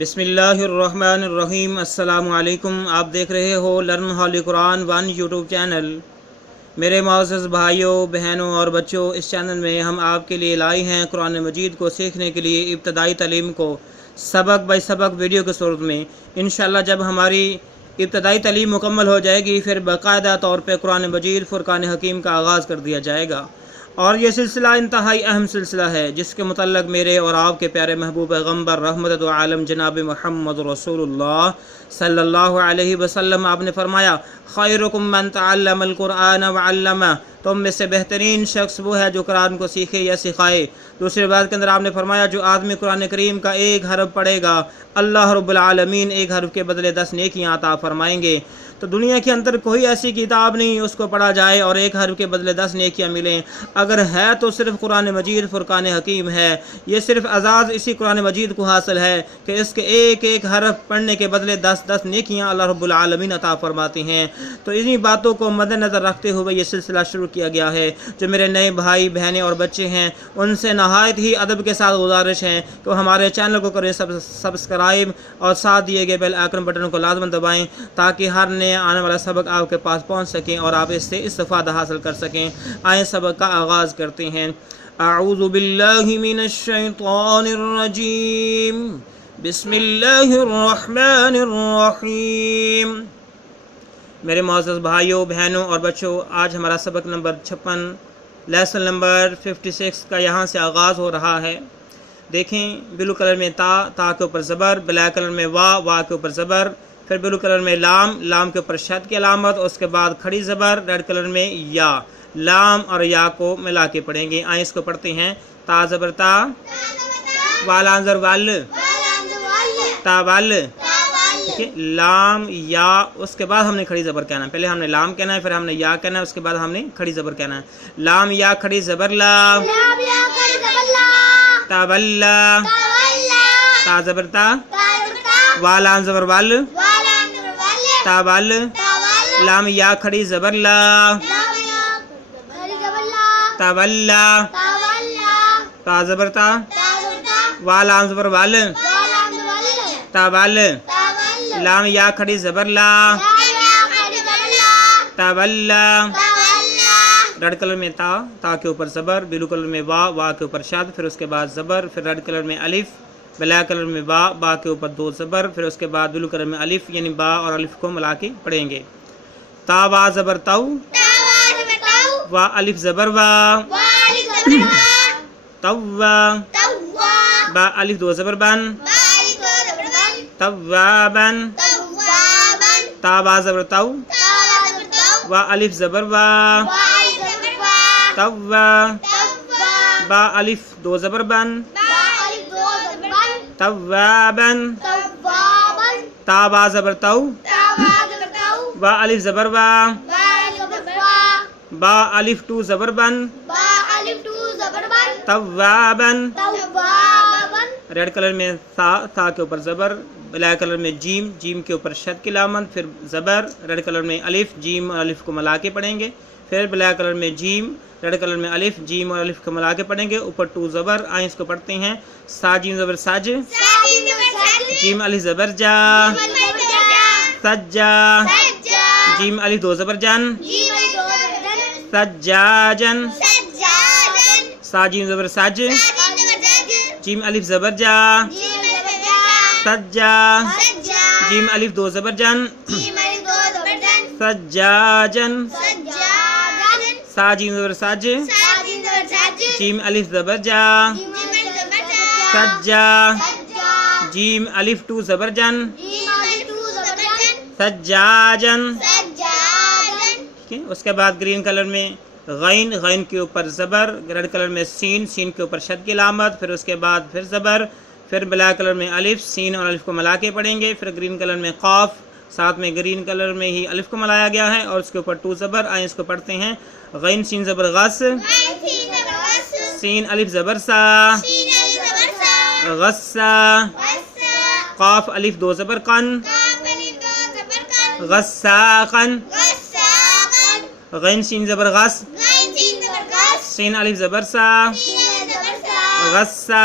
بسم اللہ الرحمن الرحیم۔ السلام علیکم۔ آپ دیکھ رہے ہو learn holy Quran 1 YouTube channel. میرے معزز بھائیوں، بہنوں اور بچوں، اس چینل میں ہم آپ کے لیے لائے ہیں قرآن مجید کو سیکھنے کے لیے ابتدائی تعلیم کو سبق بائی سبق ویڈیو کے صورت میں۔ انشاءاللہ جب ہماری ابتدائی تعلیم مکمل ہو جائے گی پھر باقاعدہ طور پہ قرآن مجید فرقان حکیم کا آغاز کر دیا جائے گا، اور یہ سلسلہ انتہائی اہم سلسلہ ہے جس کے متعلق میرے اور آپ کے پیارے محبوب پیغمبر رحمت عالم جناب محمد رسول اللہ صلی اللہ علیہ وسلم آپ نے فرمایا، خیرکم من تعلم القرآن وعلمہ، تم میں سے بہترین شخص وہ ہے جو قرآن کو سیکھے یا سکھائے۔ دوسری بات کے اندر آپ نے فرمایا، جو آدمی قرآن کریم کا ایک حرف پڑھے گا اللہ رب العالمین ایک حرف کے بدلے 10 نیکیاں عطا فرمائیں گے۔ تو دنیا کے اندر کوئی ایسی کتاب نہیں اس کو پڑھا جائے اور ایک حرف کے بدلے 10 نیکیاں ملیں، اگر ہے تو صرف قرآن مجید فرقان حکیم ہے۔ یہ صرف اعزاز اسی قرآن مجید کو حاصل ہے کہ اس کے ایک ایک حرف پڑھنے کے بدلے 10 نیکیاں اللہ رب العالمین عطا فرماتے ہیں۔ تو انہی باتوں کو مد نظر رکھتے ہوئے یہ سلسلہ شروع کیا گیا ہے۔ جو میرے نئے بھائی بہنیں اور بچے ہیں ان سے نہایت ہی ادب کے ساتھ گزارش ہے کہ وہ ہمارے چینل کو کریں سبسکرائب اور ساتھ دیے گئے بیل آئیکن بٹن کو لازماً دبائیں تاکہ ہر نئے آنے والا سبق آپ کے پاس پہنچ سکیں اور آپ اس سے استفادہ حاصل کر سکیں۔ آئیں سبق کا آغاز کرتے ہیں۔ اعوذ باللہ من الشیطان الرجیم، بسم اللہ الرحمن الرحیم۔ میرے معزز بھائیوں، بہنوں اور بچوں، آج ہمارا سبق نمبر 56 لیسن نمبر 56 کا یہاں سے آغاز ہو رہا ہے۔ دیکھیں، بلو کلر میں تا کے اوپر زبر، بلیک کلر میں وا کے اوپر زبر، پھر بلو کلر میں لام کے اوپر شد کی علامت، اس کے بعد کھڑی زبر، ریڈ کلر میں یا، لام اور یا کو ملا کے پڑھیں گے۔ آئیں اس کو پڑھتے ہیں۔ تا زبر تا، والان زبر وال، تا وال، ٹھیک ہے، لام یا، اس کے بعد ہم نے کھڑی زبر کہنا ہے۔ پہلے ہم نے لام کہنا ہے، پھر ہم نے یا کہنا ہے، اس کے بعد ہم نے کھڑی زبر کہنا ہے۔ لام یا کھڑی زبر لا، تا ولا، تا زبر تا، والان زبر وال، تا وال، لام یا کھڑی زبر لا، تا ولا، تا زبر تا، والان زبر وال، تا وال، لام یا کھڑی زبر لا، تا ولا۔ ریڈ کلر میں تا کے اوپر زبر، بلو کلر میں وا کے اوپر شد، پھر اس کے بعد زبر، پھر ریڈ کلر میں الف، بلیک کلر میں با کے اوپر 2 زبر، پھر اس کے بعد بلو کلر میں الف، یعنی با اور الف کو ملا کے پڑھیں گے۔ تا وا زبر تو، وا الف زبر وا، تو با الف 2 زبر بن، توابن، تا با زبر تو، وا الف زبر وا، تو با الف 2 زبر بن، توابن، تا با زبر تو، وا الف زبر وا، با الف 2 زبر بن، توابن۔ ریڈ کلر میں تھا کے اوپر زبر، بلیک کلر میں جیم کے اوپر شد کی علامت، پھر زبر، ریڈ کلر میں الف، جیم اور الف کو ملا کے پڑھیں گے، پھر بلیک کلر میں جیم، ریڈ کلر میں الف، جیم اور الف کو ملا کے پڑھیں گے، اوپر 2 زبر۔ آئیں اس کو پڑھتے ہیں۔ سا جیم زبر سج، جیم الف زبر جا، سجا، جیم الف 2 زبر جن، سجاجن، سا جیم زبر سج، جیم الف زبر جا، سجا، جیم الف 2 زبر جن، سجاجن، سا جیم زبر سج، جیم الف زبر جا، سجا، جیم الف 2 زبر جن، سجاجن۔ اس کے بعد گرین کلر میں غین کے اوپر زبر، ریڈ کلر میں سین کے اوپر شد کی علامت، پھر اس کے بعد پھر زبر، پھر بلیک کلر میں الف، سین اور الف کو ملا کے پڑھیں گے، پھر گرین کلر میں قاف، ساتھ میں گرین کلر میں ہی الف کو ملایا گیا ہے اور اس کے اوپر 2 زبر۔ آئیں اس کو پڑھتے ہیں۔ غین سین زبر غس، سین الف زبر سا، غصہ، قاف الف 2 زبر قن، غساقن، غین سین زبر غس، سین الف زبر سا، غصہ،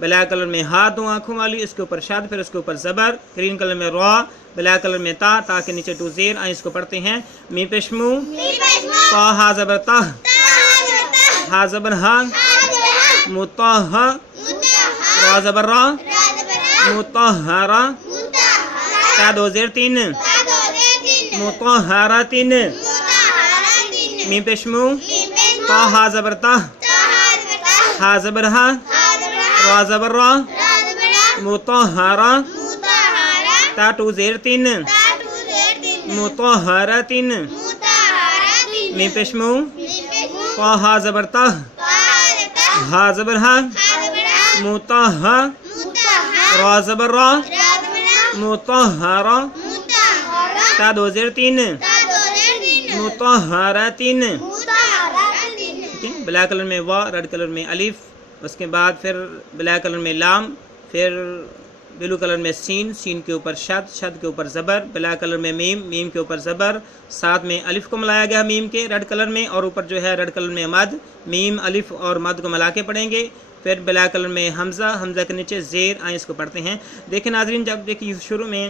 بلیک کلر میں ہا دو آنکھوں والی، اس کے اوپر شد، پھر اس کے اوپر زبر، گرین کلر میں را، بلیک کلر میں تا، تا کے نیچے 2 زیر، آئیں اس کو پڑھتے ہیں می پیشمو، تا ہا زبر تا، ہا زبر ہا، مطہا، را زبر را، مطہرا، تا 2 زیر 3، مطہرات، می پیشمو، تا ہا زبر تا، ہا زبر ہا، را زبر را، مطہرا، تا 2 زیر 3، مطہرات، می پیشمو، تا ہا زبر تا، ہا زبر ہا، مطہا، را زبر را، مطہرا، تا 2 زیر 3، مطہرات، بلیک کلر میں وا، ریڈ کلر میں الف، اس کے بعد پھر بلیک کلر میں لام، پھر بلو کلر میں سین، سین کے اوپر شد، شد کے اوپر زبر، بلیک کلر میں میم، میم کے اوپر زبر، ساتھ میں الف کو ملایا گیا میم کے ریڈ کلر میں، اور اوپر جو ہے ریڈ کلر میں مد، میم الف اور مد کو ملا کے پڑھیں گے، پھر بلیک کلر میں حمزہ، حمزہ کے نیچے زیر، آئیں اس کو پڑھتے ہیں۔ دیکھیں ناظرین، جب دیکھیے شروع میں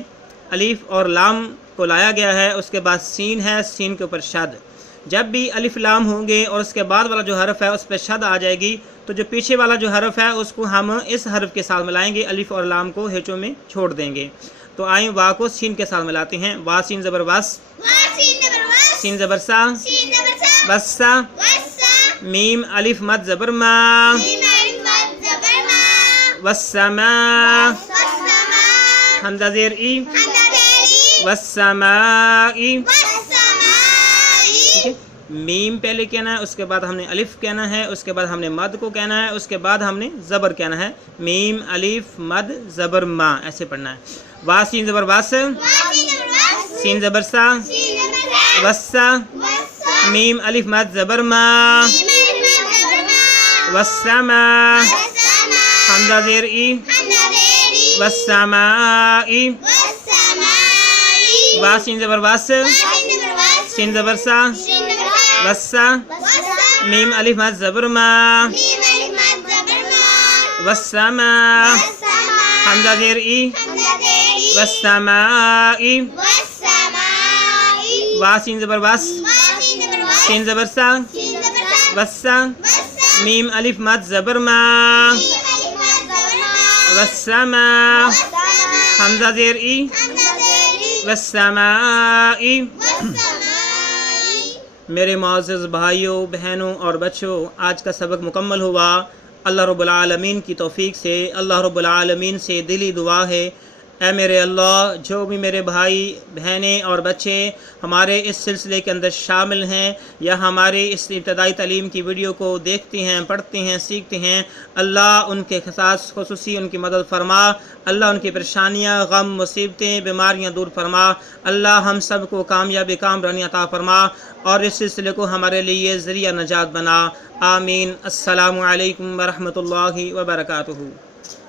الف اور لام کو لایا گیا ہے، اس کے بعد سین ہے، سین کے اوپر شد، جب بھی الف لام ہوں گے اور اس کے بعد والا جو حرف ہے اس پہ شد آ جائے گی، تو جو پیچھے والا جو حرف ہے اس کو ہم اس حرف کے ساتھ ملائیں گے، الف اور لام کو ہیچوں میں چھوڑ دیں گے۔ تو آئیں وا کو سین کے ساتھ ملاتے ہیں، وا سین زبر وس، سین زبر سا، وسا، میم الف مد زبر ما، وسما، حمزہ زیر ای، وسمائی، میم پہلے کہنا ہے، اس کے بعد ہم نے الف کہنا ہے، اس کے بعد ہم نے مد کو کہنا ہے، اس کے بعد ہم نے زبر کہنا ہے، میم الف مد زبر ما، ایسے پڑھنا ہے۔ وا سین زبر واس، سین زبر سا، وسا، میم الف مد زبر ما، وسما، حمزہ زیر ای، وسمائی، وا سین زبر واس، سین زبر سا، وسا، میم الف مد زبر ما، وسما، حمزہ زیر ای، وسمائی، وا سین زبر واس، سین زبر سا، وسا، میم الف مد زبر ما، وسما، حمزہ زیر ای، وسمائی۔ میرے معزز بھائیوں، بہنوں اور بچوں، آج کا سبق مکمل ہوا۔ اللہ رب العالمین کی توفیق سے، اللہ رب العالمین سے دلی دعا ہے، اے میرے اللہ، جو بھی میرے بھائی بہنیں اور بچے ہمارے اس سلسلے کے اندر شامل ہیں یا ہمارے اس ابتدائی تعلیم کی ویڈیو کو دیکھتے ہیں، پڑھتے ہیں، سیکھتے ہیں، اللہ ان کے خاص خصوصی ان کی مدد فرما، اللہ ان کی پریشانیاں، غم، مصیبتیں، بیماریاں دور فرما، اللہ ہم سب کو کامیابی، کامرانی عطا فرما، اور اس سلسلے کو ہمارے لیے ذریعہ نجات بنا۔ آمین۔ السلام علیکم ورحمۃ اللہ وبرکاتہ۔